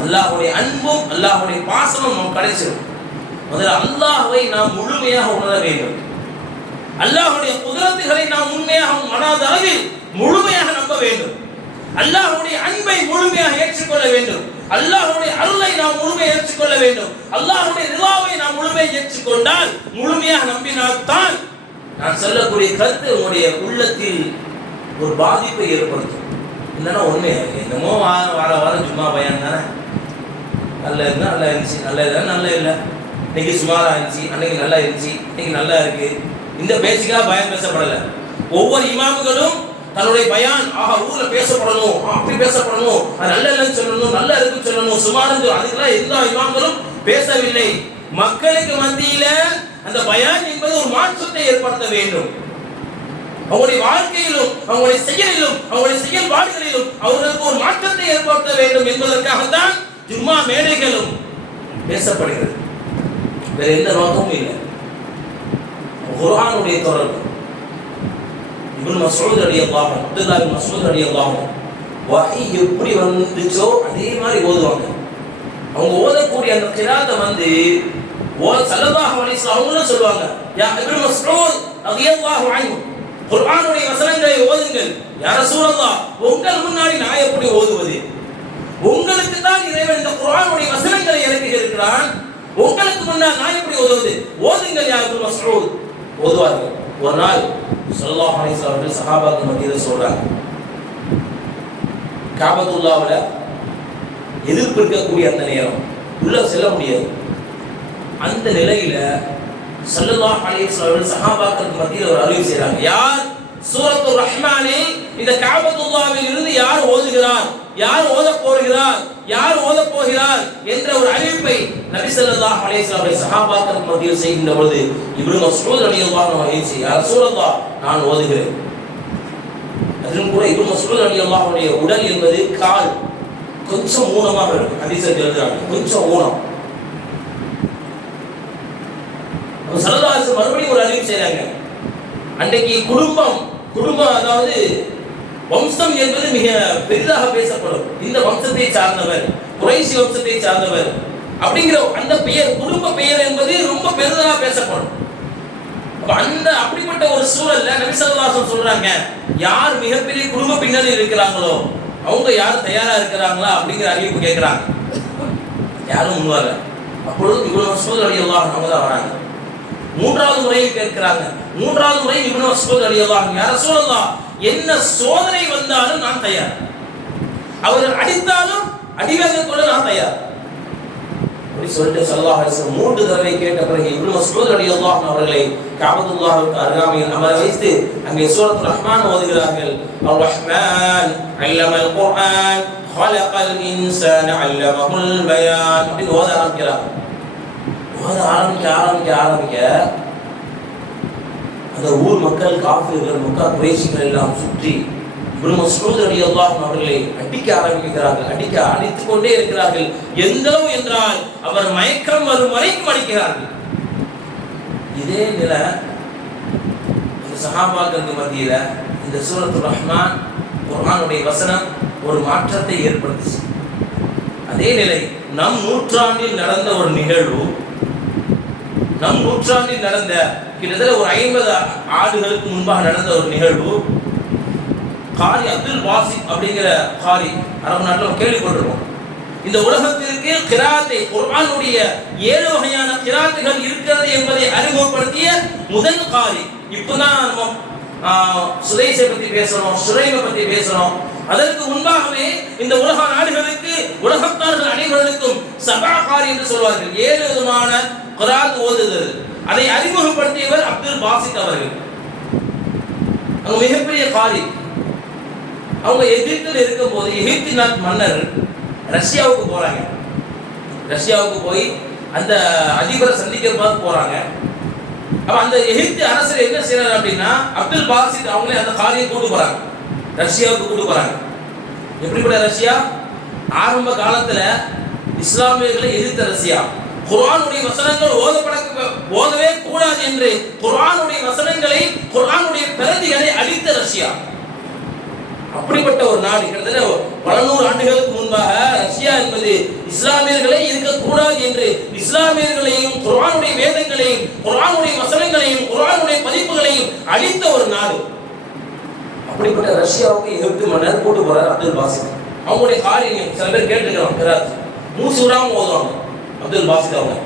அல்லாஹ்வுடைய அன்பும் அல்லாஹ்வுடைய பாசமும் நாம் கிடைச்சிடும். முதல்ல அல்லாஹ்வை நாம் முழுமையாக உணர வேண்டும். அல்லாஹ்வுடைய குதிரத்துகளை நாம் உண்மையாக மனதளவில் முழுமையாக நம்ப வேண்டும். அல்லாஹ்வுடைய அன்பை முழுமையாக ஏற்றுக்கொள்ள வேண்டும். அல்லாஹ்வுடைய அருளை நாம் முழுமையாக ஏற்றுக்கொள்ள வேண்டும். அல்லாஹ்வுடைய ரிலாவை நாம் முழுமையாக ஏற்றுக்கொண்டால், முழுமையாக நம்பினால்தான் நான் சொல்லக்கூடிய கருத்து உங்களுடைய உள்ளத்தில் ஒரு பாதிப்பை ஏற்படுத்தும். இல்லைன்னா ஒண்ணு என்னமோ வாரம் சும்மா பயம் தானே, நல்லா இருந்தா நல்லா இருந்துச்சு, நல்லா இல்லை நல்லா இல்லை, இன்னைக்கு சுமாராக இருந்துச்சு, அன்னைக்கு நல்லா இருந்துச்சு, இன்னைக்கு நல்லா இருக்கு. இந்த பேச்சுக்காக பயம் பேசப்படலை. ஒவ்வொரு இமாம்களும் தன்னுடைய பயான் ஊர்ல பேசப்படணும், அப்படி பேசப்படணும், அது நல்ல இல்லைன்னு சொல்லணும், நல்லா இருக்குன்னு சொல்லணும், சுமார் அதுக்கெல்லாம் எந்த இமாம்களும் பேசவில்லை. மக்களுக்கு மத்தியில அந்த பயான் என்பது ஒரு மாற்றத்தை ஏற்படுத்த வேண்டும். அவங்களுடைய வாழ்க்கையிலும் அவங்களுடைய செயலிலும் அவங்களுடைய செயல்பாடுகளிலும் அவர்களுக்கு ஒரு மாற்றத்தை ஏற்படுத்த வேண்டும் என்பதற்காகத்தான் ஜும்மா மேடைகளும் பேசப்படுகிறது. வேற எந்த நோக்கமும் இல்லை. குர்ஆனுடைய தொடர்பு. இப்னு மஸ்ஊத் ரலியல்லாஹு அன்ஹு, அப்துல்லாஹ் இப்னு மஸ்ஊத் ரலியல்லாஹு அன்ஹு வஹி எப்படி வந்துச்சோ அதே மாதிரி ஓதுவாங்க. அவங்க ஓதக்கூடிய அந்த கிராத்தை ஸல்லல்லாஹு அலைஹி வஸல்லம் அவங்களும் சொல்லுவாங்க, யா இப்னு மஸ்ஊத் ரலியல்லாஹு அன்ஹு, குர்ஆனுடைய வசனங்களை ஓதுங்கள். யா ரசூலல்லாஹ், உங்கள் முன்னாடி நான் எப்படி ஓதுவது? உங்களுக்கு தான் இறைவன் இந்த குர்ஆனுடைய வசனங்களை இறக்கி இருக்கிறான். உங்களுக்கு முன்னால் நான் எப்படி ஓதுவது? ஓதுங்கள் யா இப்னு மஸ்ஊத். ஓதுவார்கள். ஒரு நாள் ஸல்லல்லாஹு அலைஹி வஸல்லம் சஹாபாக்கள் மத்தியில சொல்றாங்க, காபத்துல்லாஹ்ல எதிர்ப்பு இருக்கக்கூடிய அந்த நேரம் உள்ள செல்ல முடியாது. அந்த நிலையில ஸல்லல்லாஹு அலைஹி வஸல்லம் சஹாபாக்கள் மத்தியில ஒரு அறிவு செய்றாங்க. யார் சூரத்துர் ரஹ்மானில் இந்த காபத்துல்லாஹ்வில் இருந்து யார் ஓதுகிறார், யார் ஓதப் போகிறார், யார் ஓதப் போகிறார் என்ற ஒரு அறிவிப்பை நபி ஸல்லல்லாஹு அலைஹி வஸல்லம் சஹாபாக்கள் மத்தியில் செய்கின்ற பொழுது இப்னு மஸ்ஊத் ரலியல்லாஹு அன்ஹு, யா ரசூலல்லாஹ், நான் ஓதுகிறேன். அதிலும் கூட இப்னு மஸ்ஊத் ரலியல்லாஹு அன்ஹு உடல் என்பது கால் கொஞ்சம் ஊனமாக இருக்கும். ஹதீஸில் எழுதுறாங்க, கொஞ்சம் ஊனம். ஸல்லல்லாஹு அலைஹி வஸல்லம் மறுபடியும் ஒரு அறிவிப்பு செய்றாங்க. அன்றைக்கு குடும்பம் அதாவது வம்சம் என்பது மிக பெரிதாக பேசப்படும். இந்த வம்சத்தை சார்ந்தவர், குறைஷி வம்சத்தை சார்ந்தவர் அப்படிங்கிற அந்த பெயர், குடும்ப பெயர் என்பது ரொம்ப பெரிதாக பேசப்படும். அந்த அப்படிப்பட்ட ஒரு சூழல்ல நபி ஸல்லல்லாஹு அலைஹி வஸல்லம் சொல்றாங்க, யார் மிகப்பெரிய குடும்ப பின்னணி இருக்கிறாங்களோ அவங்க யார் தயாரா இருக்கிறாங்களா அப்படிங்கிற அறிவிப்பு கேட்கிறாங்க. யாரும் முன்வரல. அப்பொழுது இப்னு மஸ்ஊத் ரலியல்லாஹு அன்ஹு தான் வராங்க. மூன்றாவது முறையும் கேட்கிறாங்க. மூன்றாவது முறை இப்னு மஸ்ஊத் ரலியல்லாஹு அன்ஹு, யா ரசூலல்லாஹ், என்ன சோதனை வந்தாலும் நான் தயார், அவர்கள் அடித்தாலும் அடிவாங்கக்கூட நான் தயார் அப்படி சொல்லிட்டு ஸல்லல்லாஹு அலைஹி வஸல்லம் மூன்று தடவை கேட்ட பிறகு இப்னு மஸ்ஊத் ரலியல்லாஹு அன்ஹு அவர்களை காபத்துல்லாஹ்வுக்கு அருகாமையில் அமர வைத்து அங்கே சூரத்துர் ரஹ்மான் ஓதுகிறார்கள். அர் ரஹ்மான் அல்லமல் குர்ஆன் خلقல் இன்சான அல்லமஹுல் பயான் அப்படி ஓத ஆரம்பிக்கிறாங்க. ஓத ஆரம்பிக்க அந்த ஊர் மக்கள், காஃபிர்கள், மக்கா குறைஷிகள் எல்லாம் சுற்றி இப்னு மஸ்ஊத் ரலியல்லாஹு அன்ஹு அவர்களை அடிக்க ஆரம்பிக்கிறார்கள். அடித்துக் கொண்டே இருக்கிறார்கள். எந்த அளவு என்றால் அவர் மயக்கம் வரும் வரைக்கும் அடிக்கிறார்கள். இதே நிலை இந்த சஹாபாக்களுக்கு மத்தியில இந்த சூரத்துர் ரஹ்மான் குர்ஆனுடைய வசனம் ஒரு மாற்றத்தை ஏற்படுத்துச்சு. அதே நிலை நம் நூற்றாண்டில் நடந்த ஒரு நிகழ்வு, நம் நூற்றாண்டில் நடந்த கிட்டத்தட்ட ஒரு 50 ஆண்டுகளுக்கு முன்பாக நடந்த ஒரு நிகழ்வு. காரி அப்துல் வாசித் அப்படிங்கிற காரி, அரபு நாட்டில் கேள்விப்பட்டிருக்கோம். இந்த உலகத்திற்கு கிராத்தை, குர்ஆனுடைய 7 வகையான கிராத்துகள் இருக்கிறது என்பதை அறிமுகப்படுத்திய முதல் காரி. இப்பதான் நம்ம சுதைஸை பத்தி பேசணும், சுரைமை பத்தி பேசணும். அதற்கு முன்பாகவே இந்த உலக நாடுகளுக்கு, உலகத்தார்கள் அனைவருக்கும் சபா காரி என்று சொல்வார்கள், 7 விதமான குர்ஆன் ஓதுதல். அதை அறிமுகப்படுத்தியவர் அப்துல் பாசித் அவர்கள். அவங்க மிகப்பெரிய காரி. அவங்க எகிப்தில் இருக்கும் போது எகிப்து நாட்டு மன்னர் ரஷ்யாவுக்கு போறாங்க. ரஷ்யாவுக்கு போய் அந்த அதிபரை சந்திக்க போறாங்க. அப்ப அந்த எகிப்து அரசர் என்ன செய்யறாரு அப்படின்னா, அப்துல் பாசித் அவங்களே அந்த காரியை கூட்டு போறாங்க, ரஷ்யாவுக்கு கூட்டு போறாங்க. எப்படிப்பட்ட ரஷ்யா? ஆரம்ப காலத்துல இஸ்லாமியர்களை எதிர்த்த ரஷ்யா. குர்ஆனுடைய வசனங்கள் ஓதவே கூடாது என்று குர்ஆனுடைய வசனங்களை, குர்ஆனுடைய பிரதிகளை அழித்த ரஷ்யா. அப்படிப்பட்ட ஒரு நாடு. கிட்டத்தட்ட பல நூறு ஆண்டுகளுக்கு முன்பாக ரஷ்யா என்பது இஸ்லாமியர்களை இருக்கக்கூடாது என்று இஸ்லாமியர்களையும், குர்ஆனுடைய வேதங்களையும், குர்ஆனுடைய வசனங்களையும், குர்ஆனுடைய பதிப்புகளையும் அழித்த ஒரு நாடு. அப்படிப்பட்ட ரஷ்யாவுக்கு எகிப்து மன்னர் கூட்டு போறார் அப்துல் பாசித். அவங்களுடைய காரியம் சில பேர் கேட்டுக்கிறாங்க, மூச்சு விடாம ஓதுவாங்க அப்துல் பாசித் அவங்க.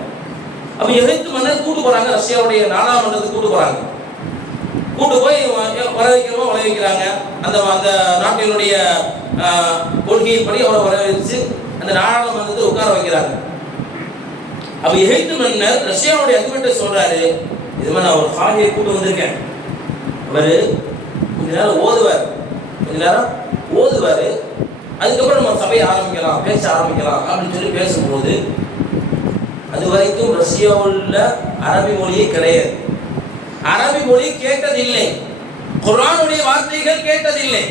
அப்ப எகிப்து மன்னர் கூட்டு போறாங்க, ரஷ்யாவுடைய நாடாளுமன்றத்துக்கு கூட்டு போறாங்க. கூட்டு போய் வர வைக்கிறாங்க. அந்த நாட்டினுடைய கொள்கையின்படி அவரை வரவழைச்சு அந்த நாடாளுமன்றத்தை உட்கார வைக்கிறாங்க. அப்ப எகிப்து மன்னர் ரஷ்யாவுடைய அதிபர்கிட்ட சொல்றாரு, இது மாதிரி நான் ஒரு காரியை கூட்டு வந்திருக்கேன். அவரு கொஞ்ச நேரம் ஓதுவார். அதுக்கப்புறம் நம்ம சபையை ஆரம்பிக்கலாம், பேச ஆரம்பிக்கலாம் அப்படின்னு சொல்லி பேசும்போது, அது வரைக்கும் ரஷ்யாவில் அரபி மொழியே கிடையாது. அரபி மொழி கேட்டதில்லை, குர்ஆனுடைய வார்த்தைகள் கேட்டதில்லை.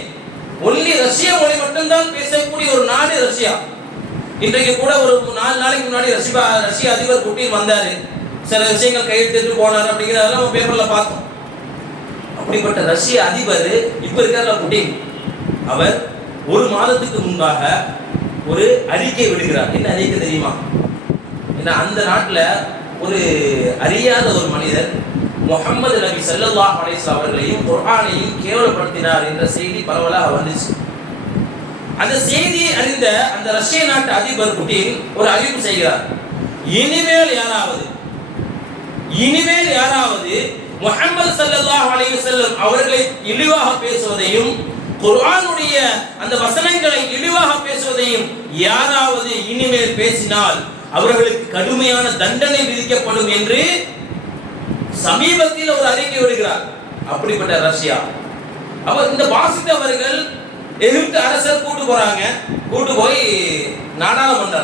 ஒன்லி ரஷ்ய மொழி மட்டும்தான் பேசக்கூடிய ஒரு நாடு ரஷ்யா. இன்றைக்கு கூட ஒரு 4 நாளைக்கு முன்னாடி ரஷ்ய அதிபர் புட்டின் வந்தாரு, சில விஷயங்கள் கையெழுத்திட்டு போனார் அப்படிங்கிறதெல்லாம் நம்ம பேப்பர்ல பார்த்தோம். அப்படிப்பட்ட ரஷ்ய அதிபர் இப்ப இருக்கிற புட்டின், அவர் ஒரு மாதத்துக்கு முன்பாக ஒரு அறிக்கை விடுகிறார். என்ன அறிக்கை தெரியுமா? ஏன்னா அந்த நாட்டில் ஒரு அறியாத ஒரு மனிதர் முஹம்மது நபி ஸல்லல்லாஹு அலைஹி வஸல்லம் அவர்களையும் குர்ஆனையும் கேவலப்படுத்தினார் என்ற செய்தி பரவலாக வந்துச்சு. அந்த செய்தியை அறிந்த அந்த ரஷ்ய நாட்டு அதிபர் புட்டின் ஒரு அறிவிப்பு செய்கிறார். இனிமேல் யாராவது முஹம்மது ஸல்லல்லாஹு அலைஹி வஸல்லம் அவர்களை இழிவாக பேசுவதையும் குர்ஆனுடைய அந்த வசனங்களை இழிவாக பேசுவதையும் யாராவது இனிமேல் பேசினால் அவர்களுக்கு கடுமையான தண்டனை விதிக்கப்படும் என்று சமீபத்தில் ஒரு அறிக்கை விடுகிறார். அப்படிப்பட்ட ரஷ்யா. அப்ப இந்த வாசித்தவர்கள் எகிப்து அரசர் கூட்டு போய்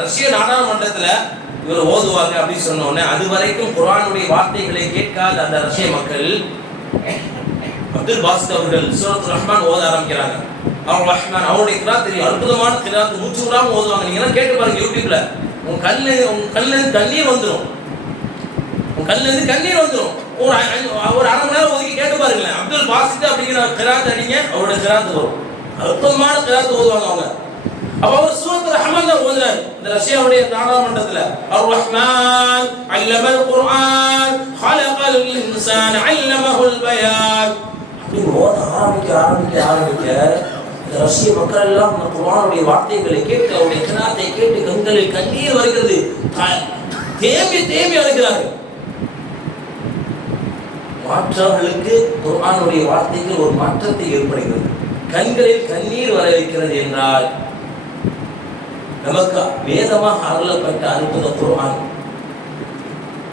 ரஷ்ய நாடாளுமன்றத்துல இவர் ஓதுவாங்க அப்படின்னு சொன்ன உடனே, அது வரைக்கும் குர்ஆனுடைய வார்த்தைகளை கேட்காத அந்த ரஷ்ய மக்கள் அப்துல் பாசித் அவர்கள் சூரத்துல் ரஹ்மான் ஓத ஆரம்பிக்கிறாங்க. ரஹ்மான் அவருடைய கிராத் தெரியும், அற்புதமான கிராத், மூச்சு விடாம ஓதுவாங்க. நீங்க எல்லாம் கேட்டு பாருங்க யூடியூப்ல. உங்க கண்ணுல இருந்து கண்ணீர் வந்துடும். ஒரு அரை மணி நேரம் ஒதுக்கி கேட்டு பாருங்களேன். அப்துல் பாசித் அப்படிங்கிற கிராத் அடிங்க, அவரோட கிராத் வரும். அற்புதமான கிராத் ஓதுவாங்க அவங்க. அப்ப அவர் சூரத்துல் ரஹ்மான் தான் ஓதுறாரு இந்த ரஷ்யாவுடைய நாடாளுமன்றத்துல. அர் ரஹ்மான் அல்லமல் குர்ஆன் ஹலகல் இன்சான் அல்லமஹுல் பயான் அப்படி ஓத ஆரம்பிக்க இந்த ரஷ்ய மக்கள் எல்லாம் இந்த குர்ஆனுடைய வார்த்தைகளை கேட்டு, அவருடைய கிராத்தை கேட்டு கண்களில் கண்ணீர் வருகிறது. தேம்பி அழுகிறார்கள். மாற்றங்களுக்கு குர்ஆனுடைய வார்த்தைகள் ஒரு மாற்றத்தை ஏற்படுகிறது, கண்களில் கண்ணீர் வர வைக்கிறது என்றால் நமக்கு வேதமாக அருளப்பட்ட அற்புத குர்ஆன்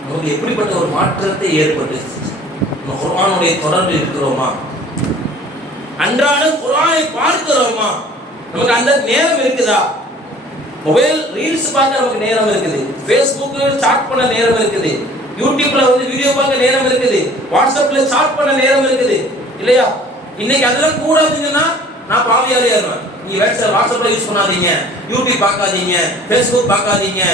நமக்கு எப்படிப்பட்ட ஒரு மாற்றத்தை ஏற்படுத்துச்சு? நம்ம குர்ஆனுடைய தொடர்பில் இருக்கிறோமா? அன்றாடம் குர்ஆனை பார்க்கிறோமா? நமக்கு அந்த நேரம் இருக்குதா? மொபைல் ரீல்ஸ் பார்க்க நமக்கு நேரம் இருக்குது, ஃபேஸ்புக்ல சாட் பண்ண நேரம் இருக்குது, யூடியூப்ல வீடியோ பார்க்க நேரம் இருக்குது, வாட்ஸ்அப்ல சாட் பண்ண நேரம் இருக்குது இல்லையா? இன்னைக்கு அதெல்லாம் கூடாதுன்னா நான் பாவியாலே ஏறுவேன். நீங்க வாட்ஸ்அப்ல யூஸ் பண்ணாதீங்க, யூடியூப் பார்க்காதீங்க, ஃபேஸ்புக் பார்க்காதீங்க,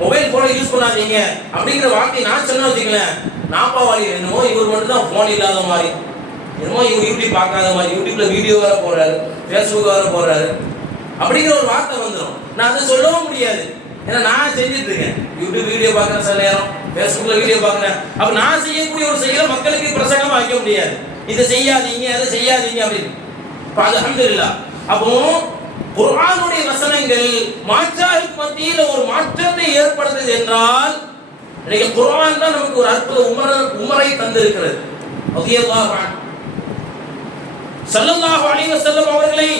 மொபைல் போனை யூஸ் பண்ணாதீங்க அப்படிங்கிற வார்த்தை நான் சொன்ன வச்சுக்கலேன், நான் பாவாளி. என்னமோ இவர் மட்டும் தான் போன் இல்லாத மாதிரி, என்னமோ இவர் யூடியூப் பார்க்காத மாதிரி, யூடியூப்ல வீடியோ வேற போடுறாரு, ஃபேஸ்புக் வேற போடுறாரு அப்படிங்கிற ஒரு வார்த்தை வந்துடும். நான் அதை சொல்லவும் முடியாது, ஏன்னா நான் செஞ்சுட்டு இருக்கேன். யூடியூப் வீடியோ பார்க்குறேன், சில நேரம் ஃபேஸ்புக்ல வீடியோ பார்க்குறேன். அப்ப நான் செய்யக்கூடிய ஒரு செயலை மக்களுக்கு பிரசங்கமா வைக்க முடியாது. இதை செய்யாதீங்க, அதை செய்யாதீங்க அப்படின்னு. அல்ஹம்துலில்லாஹ். அப்போ குர்ஆனுடைய வசனங்கள் மாற்றாருக்கு மத்தியில் ஒரு மாற்றத்தை ஏற்படுத்துது என்றால், இன்னைக்கு குர்ஆன் தான் நமக்கு ஒரு அற்புத உமரை தந்திருக்கிறது. ரலியல்லாஹு அன்ஹு ஸல்லல்லாஹு அலைஹி வஸல்லம் அவர்களை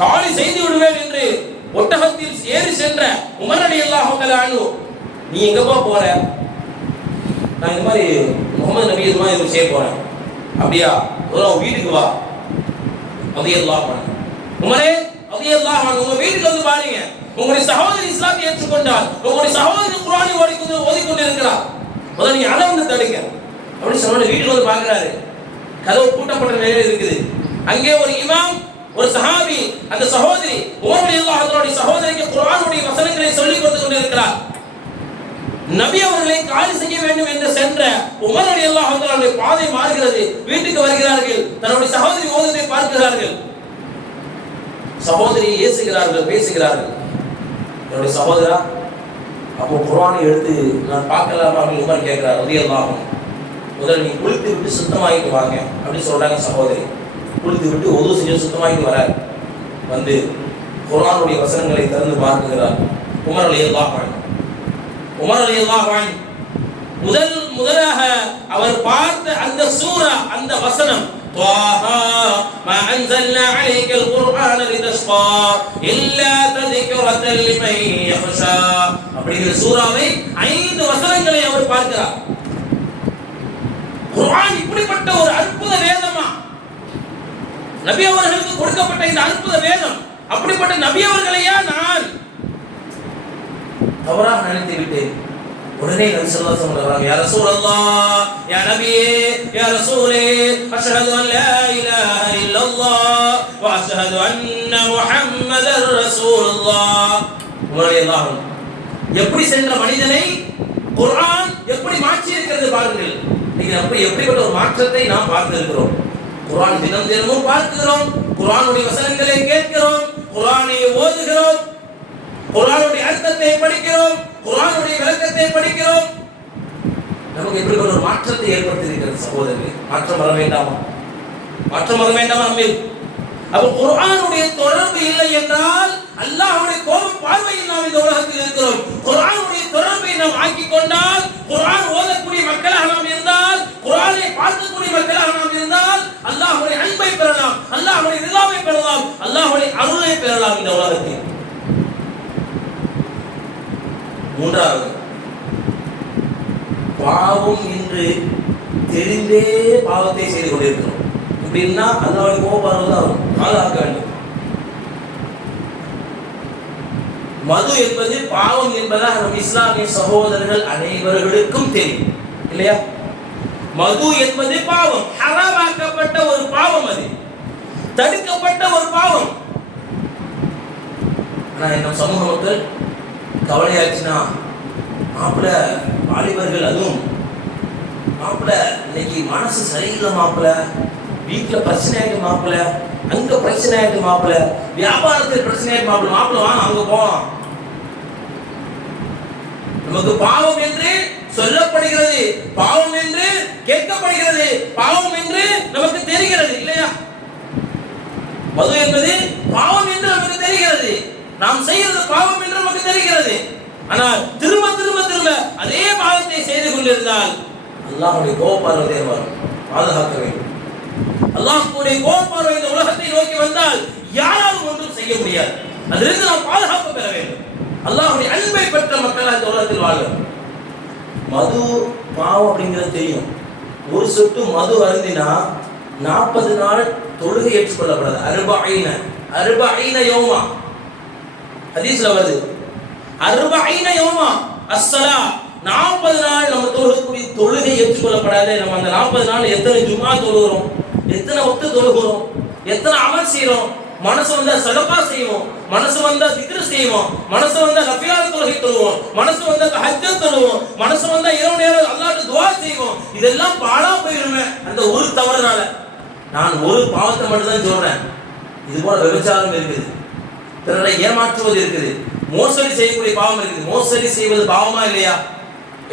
காலி செய்து விடுவேன் என்று ஒட்டகத்தில் ஏறி சென்ற உமர் ரலியல்லாஹு தஆலா அன்ஹு, நீ எங்கப்பா போற? நான் இந்த மாதிரி முகமது நபி இது மாதிரி செய்ய போறேன். அப்படியா? வீட்டுக்கு வா. ரலியல்லாஹு அன்ஹு. உமரே ரலியல்லாஹு அன்ஹு, உங்க வீட்டுக்கு வந்து பாருங்க, உங்களுடைய சகோதரி இஸ்லாத்தை ஏற்றுக்கொண்டால், உங்களுடைய சகோதரி குர்ஆனை ஓதிக்கொண்டிருக்கிறார், முதல்ல நீ அதை வந்து தடுங்க அப்படி சொன்ன. வீட்டுக்கு வந்து பார்க்கிறாரு, கதவு பூட்டப்பட்ட நிலையில் இருக்குது. அங்கே ஒரு இமாம், ஒரு சஹாபி, அந்த சகோதரி உமர் ரலியல்லாஹு அன்ஹுடைய சகோதரிக்கு குர்ஆனுடைய வசனங்களை சொல்லிக் கொடுத்து கொண்டிருக்கிறார். நபி அவர்களை காலி செய்ய வேண்டும் என்று சென்ற உமர் ரலியல்லாஹு அன்ஹுடைய பாதை மாறுகிறது. வீட்டுக்கு வருகிறார்கள், தன்னுடைய சகோதரி ஓதுவதை பார்க்கிறார்கள், சகோதரி ஏசுகிறார்கள், பேசுகிறார்கள். என்னுடைய சகோதரா, அப்போ குர்ஆனை எடுத்து நான் பார்க்கலாமா அப்படின்னு உமர் கேட்கிறார் ரலியல்லாஹு அன்ஹு. முதல்ல நீ குளித்து விட்டு சுத்தமாகிட்டு வாங்க அப்படி சொல்றாங்க சகோதரி. குளித்து விட்டு ஒது செஞ்சு சுத்தமாகிட்டு வரார். வந்து குர்ஆனுடைய வசனங்களை திறந்து பார்க்கிறார் உமர் ரலியல்லாஹு அன்ஹு. உமர் ரலியல்லாஹு அன்ஹு முதலாக அவர் பார்த்த அந்த சூரா, அந்த வசனம், த்வாஹா மா அன்ஸல்னா அலைக்கல் குர்ஆன லிதஷ்கா இல்லா தذكرةً லிமன் யக்ஷா அப்படிங்கிற சூராவை 5 வசனங்களை அவர் பார்க்கிறார். குர்ஆன் இப்படிப்பட்ட ஒரு அற்புத வேதமா? நபி அவர்களுக்கு கொடுக்கப்பட்ட இந்த அற்புத வேதம் அப்படிப்பட்ட நபி அவர்களையா நான் தவறாக நினைத்து விட்டேன். உடனே நபி ஸல்லல்லாஹு அலைஹி வஸல்லம் சொல்றாங்க, யா ரசூலல்லாஹ், யா நபியே, யா ரசூலே, அஷ்ஹது அன் லா இலாஹ இல்லல்லாஹ் வ அஷ்ஹது அன்ன முஹம்மதர் ரசூலுல்லாஹ். உமரல்லாஹ் எப்படி சென்ற மனிதனை குர்ஆன் எப்படி மாற்றி இருக்கிறது பாருங்கள். நீங்க எப்படிப்பட்ட ஒரு மாற்றத்தை நாம் பார்த்திருக்கிறோம். குர்ஆன் தினம் தினமும் பார்க்கிறோம், குர்ஆனுடைய வசனங்களை கேட்கிறோம், குர்ஆனை ஓதுகிறோம், குர்ஆனுடைய அர்த்தத்தை படிக்கிறோம், குர்ஆனுடைய விளக்கத்தை படிக்கிறோம். நமக்கு எப்படி ஒரு மாற்றத்தை ஏற்படுத்தி இருக்கிறது சகோதரர்களே. மாற்றம் வர வேண்டாமா? மாற்றம் வர வேண்டாமா? அப்ப குர்ஆனுடைய தொடர்பு இல்லை என்றால் அல்லாஹ்வுடைய கோப பார்வையில் நாம் இந்த உலகத்தில் இருக்கிறோம். குர்ஆனுடைய தொடர்பை நாம் ஆக்கிக் கொண்டால், குர்ஆன் ஓதக்கூடிய மக்களாக நாம் இருந்தால், குர்ஆனை பார்க்கக்கூடிய மக்களாக நாம் இருந்தால் அல்லாஹ்வுடைய அன்பை பெறலாம், அல்லாஹ்வுடைய ரிலாவை பெறலாம், அல்லாஹ்வுடைய அருளை பெறலாம் இந்த உலகத்தில். மூன்றாவது, பாவம் என்று தெரிந்தே பாவத்தை செய்து கொண்டிருக்கிறோம். இப்படின்னா அல்லாஹ்வுடைய கோபம் தான் பாதுகாக்க வேண்டும். மது என்பது பாவம் என்பதாக நம் இஸ்லாமிய சகோதரர்கள் அனைவர்களுக்கும் தெரியும் இல்லையா? மது என்பது பாவம், ஹராமாக்கப்பட்ட ஒரு பாவம், அது தடுக்கப்பட்ட ஒரு பாவம். ஆனா நம்ம சமூக மக்கள் கவலையாச்சுன்னா, மாப்பிள்ள வாலிபர்கள், அதுவும் மாப்பிள்ள இன்னைக்கு மனசு சரியில்லை, மாப்பிள்ள வீட்டில் பிரச்சனை ஆயிட்டு, மாப்பிள்ள அங்க பிரச்சனை ஆயிட்டு, மாப்பிள்ள வியாபாரத்தில் பிரச்சனை ஆயிட்டு, மாப்பிள்ள மாப்பிள்ள வாங்க அங்க போகலாம். நமக்கு பாவம் என்று சொல்லப்படுகிறது, பாவம் என்று கேட்கப்படுகிறது, பாவம் என்று நமக்கு தெரிகிறது இல்லையா? மது என்பது பாவம் என்று நமக்கு தெரிகிறது, நாம் செய்யறது பாவம் என்று நமக்கு தெரிகிறது. ஆனால் திரும்ப திரும்ப திரும்ப அதே பாவத்தை செய்து கொண்டிருந்தால் அல்லாஹ்வுடைய கோபப்பார்வை வரும். பாதுகாக்க வேண்டும். அல்லாஹ்வுடைய கோபப்பார்வை இந்த உலகத்தை நோக்கி வந்தால் யாராலும் ஒன்றும் செய்ய முடியாது. அதிலிருந்து நாம் பாதுகாப்பு பெற வேண்டும். அல்லாஹ்வுடைய அன்பை பெற்ற மக்கள் இந்த உலகத்தில் வாழ. மது பாவம் அப்படிங்கிறது தெரியும். ஒரு சொட்டு மது அருந்தினா 40 நாள் தொழுகை ஏற்றுக்கொள்ளப்படாது. அர்பஈன யௌமா ஹதீஸ்ல வருது. 40 யௌமா அஸ்ஸலா, 40 நாள் நம்ம தொழுகக்கூடிய தொழுகை ஏற்றுக்கொள்ளப்படாது. நம்ம அந்த 40 நாள் எத்தனை ஜும்ஆ தொழுகிறோம், எத்தனை வக்து தொழுகிறோம், எத்தனை அமல் செய்றோம், மனசு வந்தா சதகா செய்வோம், மனசு வந்தா திக்ர் செய்வோம், மனசு வந்தா நஃபிலாத் தொழுகை தொழுவோம், மனசு வந்தா தஹஜ்ஜத் தொழுவோம், மனசு வந்தா இரவு நேரம் அல்லாஹ்வுக்கு துஆ செய்வோம். இதெல்லாம் பாழா போயிருமே அந்த ஒரு தவறுனால. நான் ஒரு பாவத்தை மட்டும் தான் சொல்றேன். இது போல விபச்சாரம் இருக்குது, பிறரை ஏமாற்றுவது இருக்குது, மோசடி செய்யக்கூடிய பாவம் இருக்குது. மோசடி செய்வது பாவமா இல்லையா?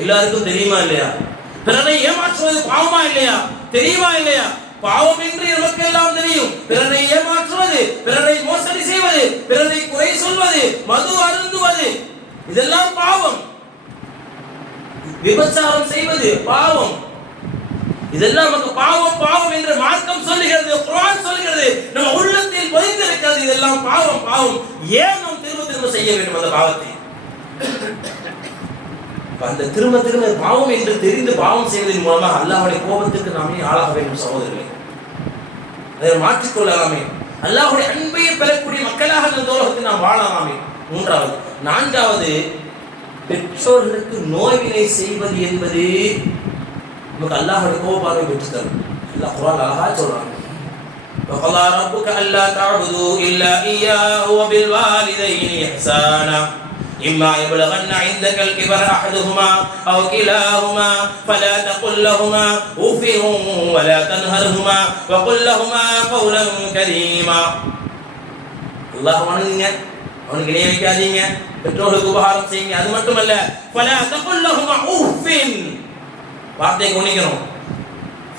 எல்லாருக்கும் தெரியுமா இல்லையா? பிறரை ஏமாற்றுவது பாவமா இல்லையா? தெரியுமா இல்லையா? பாவம் என்று நமக்கு எல்லாம் தெரியும். பிறரை ஏமாற்றுவது, பிறரை மோசடி செய்வது, பிறரை குறை சொல்வது, மது அருந்துவது, இதெல்லாம் பாவம். விபச்சாரம் செய்வது பாவம். இதெல்லாம் நமக்கு பாவம் பாவம் என்று மார்க்கம் சொல்லுகிறது, குர்ஆன் சொல்லுகிறது, நம்ம உள்ளத்தில் பதிந்திருக்கிறது. இதெல்லாம் பாவம் பாவம். ஏன் நாம் திரும்ப திரும்ப செய்ய வேண்டும் அந்த பாவத்தை? அந்த திரும்ப திரும்ப பாவம் என்று தெரிந்து பாவம் செய்வதன் மூலமாக அல்லாஹ்வுடைய கோபத்துக்கு நாமே ஆளாக வேண்டும் சகோதரர்களே. அதை மாற்றிக்கொள்ளலாமே, அல்லாஹ்வுடைய அன்பையை பெறக்கூடிய மக்களாக இந்த உலகத்தில் நாம் வாழலாமே. மூன்றாவது. நான்காவது, பெற்றோர்களுக்கு நோய்வினை செய்வது என்பது நமக்கு அல்லாஹ்வுடைய கோபப்பார்வை பெற்று தரும். அல்லாஹ் குர்ஆன் அழகா சொல்றாங்க, وَقَضَى رَبُّكَ أَلَّا تَعْبُدُوا إِلَّا إِيَّاهُ وَبِالْوَالِدَيْنِ إِحْسَانًا إِمَّا يَبْلُغَنَّ عِندَكَ الْكِبَرَ أَحَدُهُمَا أَوْ كِلَاهُمَا فَلَا تَقُل لَّهُمَا أُفٍّ وَلَا تَنْهَرْهُمَا وَقُل لَّهُمَا قَوْلًا كَرِيمًا. அல்லாஹ் வணங்குங்க, அவனுக்கு இணை வைக்காதீங்க, பெற்றோர்களுக்கு உபகாரம் செய்யுங்க. அது மட்டுமல்ல, فَلَا تَقُل لَّهُمَا أُفٍّ, வார்த்தையை கவனிக்கணும்.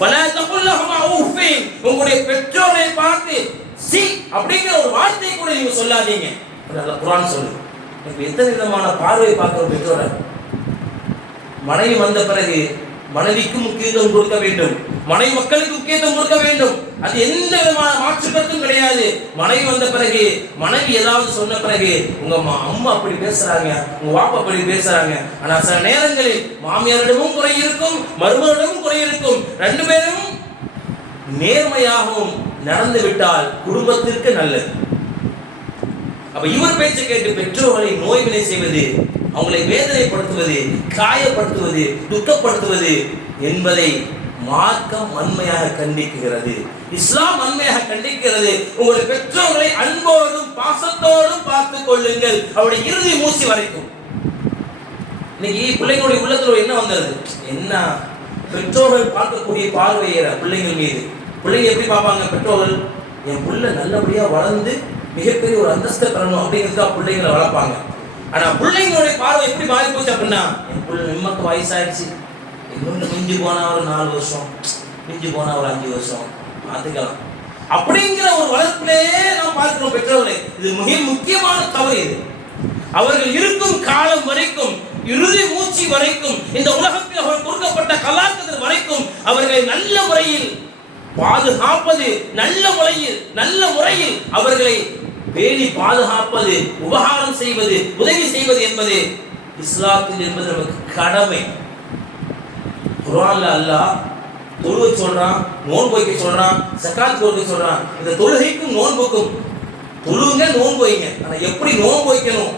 فَلَا تَقُل لَّهُمَا أُفٍّ, உங்களுடைய பெற்றோரை பார்த்து சி அப்படிங்கிற ஒரு வார்த்தை கூட நீங்க சொல்லாதீங்க. அல்லாஹ் குர்ஆன் சொல்லுது. எத்தனை விதமான பார்வை பார்க்கிற பெற்றோரை. மனைவி வந்த பிறகு மனைவிக்கு முக்கியத்துவம் கொடுக்க வேண்டும், மனைவி மக்களுக்கு முக்கியத்துவம் கொடுக்க வேண்டும். அது எந்த விதமான மாற்று கருத்தும் கிடையாது. மனைவி வந்த பிறகு, மனைவி ஏதாவது சொன்ன பிறகு, உங்க அம்மா அப்படி பேசுறாங்க, உங்க வாப்பா அப்படி பேசுறாங்க. ஆனா சில நேரங்களில் மாமியாரிடமும் குறை இருக்கும், மருமகளிடமும் குறை இருக்கும். ரெண்டு பேரும் நேர்மையாகவும் நடந்து விட்டால் குடும்பத்திற்கு நல்லது. அப்ப இவர் பேச்சை கேட்டு பெற்றோர்களை நோய்வினை செய்வது, அவங்களை வேதனைப்படுத்துவது, காயப்படுத்துவது, துக்கப்படுத்துவது என்பதை மார்க்கம் வன்மையாக கண்டிக்கிறது. இஸ்லாம் வன்மையாக கண்டிக்கிறது. உங்களுடைய பெற்றோர்களை அன்போடும் பாசத்தோடும் பார்த்துக் கொள்ளுங்கள், அவருடைய இறுதி மூச்சு வரைக்கும். இன்னைக்கு பிள்ளைங்களுடைய உள்ளத்துல என்ன வந்தது? என்ன பெற்றோர்கள் பார்க்கக்கூடிய பார்வையை பிள்ளைங்கள் மீது, பிள்ளைங்க எப்படி பார்ப்பாங்க? பெற்றோர்கள் என் பிள்ளை நல்லபடியா வளர்ந்து மிகப்பெரிய ஒரு அந்தஸ்தை பெறணும் அப்படிங்கிறதுக்காக பிள்ளைங்களை வளர்ப்பாங்க. ஆனா பிள்ளைங்களுடைய பார்வை எப்படி மாறி போச்சு அப்படின்னா, என் பிள்ளை நிம்மக்கு வயசாயிடுச்சு, இன்னொன்று மிஞ்சி போனா ஒரு 4 வருஷம், மிஞ்சி போனா ஒரு 5 வருஷம் பார்த்துக்கலாம் அப்படிங்கிற ஒரு வளர்ப்பிலேயே நாம் பார்க்கிறோம் பெற்றோர்களை. இது மிக முக்கியமான தவறு. இது அவர்கள் இருக்கும் காலம் வரைக்கும், இறுதி மூச்சு வரைக்கும், இந்த உலகத்தில் அவர்கள் கொடுக்கப்பட்ட கலாச்சாரம் வரைக்கும் அவர்களை நல்ல முறையில் பாதுகாப்பது, நல்ல முறையில் அவர்களை பேணி பாதுகாப்பது, உபகாரம் செய்வது, உதவி செய்வது என்பது இஸ்லாத்தில் என்பது நமக்கு கடமை. குர்ஆன்ல அல்லாஹ் தொழுகை சொல்றான், நோன்பு வைக்க சொல்றான், ஸகாத் கொடுக்க சொல்றான். இந்த தொழுகைக்கும் நோன்புக்கும், தொழுங்க நோன்பு வைங்க, ஆனா எப்படி நோன்பு வைக்கணும்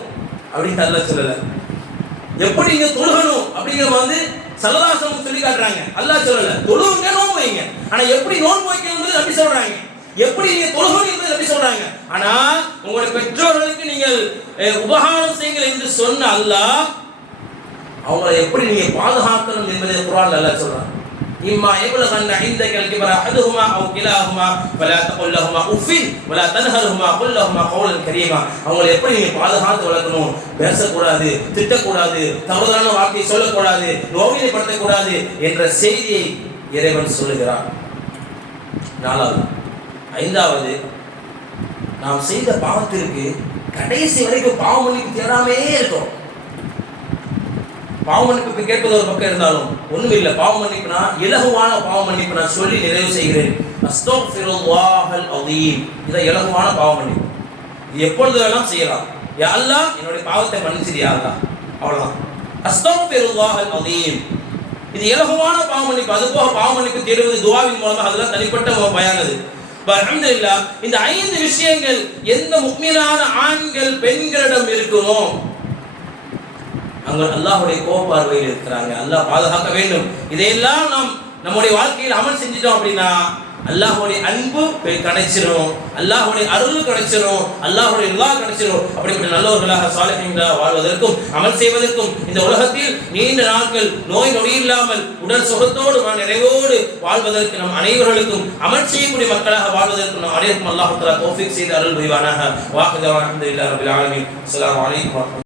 அப்படின்னு அல்லாஹ் சொல்லல. எப்படி நீங்க தொழுகணும் அப்படிங்கிற ஸல்லல்லாஹு அலைஹி வஸல்லம் சொல்லி காட்டுறாங்க. அல்லாஹ் சொல்லல. தொழுங்க நோன்பு வைங்க, ஆனா எப்படி நோன்பு வைக்கணும்னு நபி சொல்றாங்க. எப்படி நீங்க தொழுகணும் என்று நபி சொல்றாங்க. ஆனா உங்களுடைய பெற்றோர்களுக்கு நீங்கள் உபகாரம் செய்யுங்கள் என்று சொன்ன அல்லாஹ் அவங்களை எப்படி நீங்க பாதுகாக்கணும் என்பதை குர்ஆன்ல அல்லாஹ் சொல்றான். இம்மா யப்லகன்ன இந்தகல் கிபர அஹதுஹுமா அவ் கிலாஹுமா ஃபலா தகுல் லஹுமா உஃபின் வலா தன்ஹருஹுமா குல் லஹுமா கௌலன் கரீமா. அவங்களை எப்படி நீங்க பாதுகாத்து வளர்க்கணும்? பேசக்கூடாது, திட்டக்கூடாது, தவறான வார்த்தை சொல்லக்கூடாது, நோவினைப்படுத்தக்கூடாது என்ற செய்தியை இறைவன் சொல்லுகிறான். 4வது. 5வது, நாம் செய்த பாவத்திற்கு கடைசி வரைக்கும் பாவ மன்னிப்பு தேடாமே இருக்கோம். பாவ மன்னிப்பு கேட்பது ஒரு பக்கம் இருந்தாலும் ஒண்ணும் இல்லை. பாவ மன்னிப்புனா இலகுவான பாவ மன்னிப்பு நான் சொல்லி நிறைவு செய்கிறேன். அஸ்தக்ஃபிருல்லாஹல் அஸீம். இது இலகுவான பாவ மன்னிப்பு. இது எப்பொழுது வேணாலும் செய்யலாம். யா அல்லாஹ் என்னுடைய பாவத்தை மன்னிச்சிடு யா அல்லாஹ், அவ்வளவுதான். அஸ்தக்ஃபிருல்லாஹல் அஸீம். இது இலகுவான பாவ மன்னிப்பு. அது போக பாவ மன்னிப்பு தேடுவது துஆவின் மூலமாக, அதெல்லாம் தனிப்பட்ட பயானது. அல்ஹம்துலில்லாஹ். இந்த 5 விஷயங்கள் எந்த முஃமினான ஆண்கள் பெண்களிடம் இருக்குமோ அங்க அல்லாஹ்வுடைய கோபப்பார்வையில் இருக்கிறாங்க. அல்லாஹ் பாதுகாக்க வேண்டும். இதையெல்லாம் நாம் நம்முடைய வாழ்க்கையில் அமல் செஞ்சிட்டோம் அப்படின்னா அல்லாஹ்வுடைய அன்பு கிடைச்சிரும், அல்லாஹ்வுடைய அருள் கிடைச்சிரும், அல்லாஹ்வுடைய ரிலா கிடைச்சிரும். அப்படிப்பட்ட நல்லவர்களாக சாலிஹீன்களாக வாழ்வதற்கும் அமல் செய்வதற்கும் இந்த உலகத்தில் நீண்ட நாட்கள் நோய் நொடி இல்லாமல் உடல் சுகத்தோடு நிறைவோடு வாழ்வதற்கு நம் அனைவர்களுக்கும் அமல் செய்யக்கூடிய மக்களாக வாழ்வதற்கு நம் அனைவருக்கும் அல்லாஹ் தஆலா தௌஃபீக் செய்து அருள் புரிவானாக. வாஹிதா அல்ஹம்துலில்லாஹி ரப்பில் ஆலமீன். அஸ்ஸலாமு அலைக்கும்.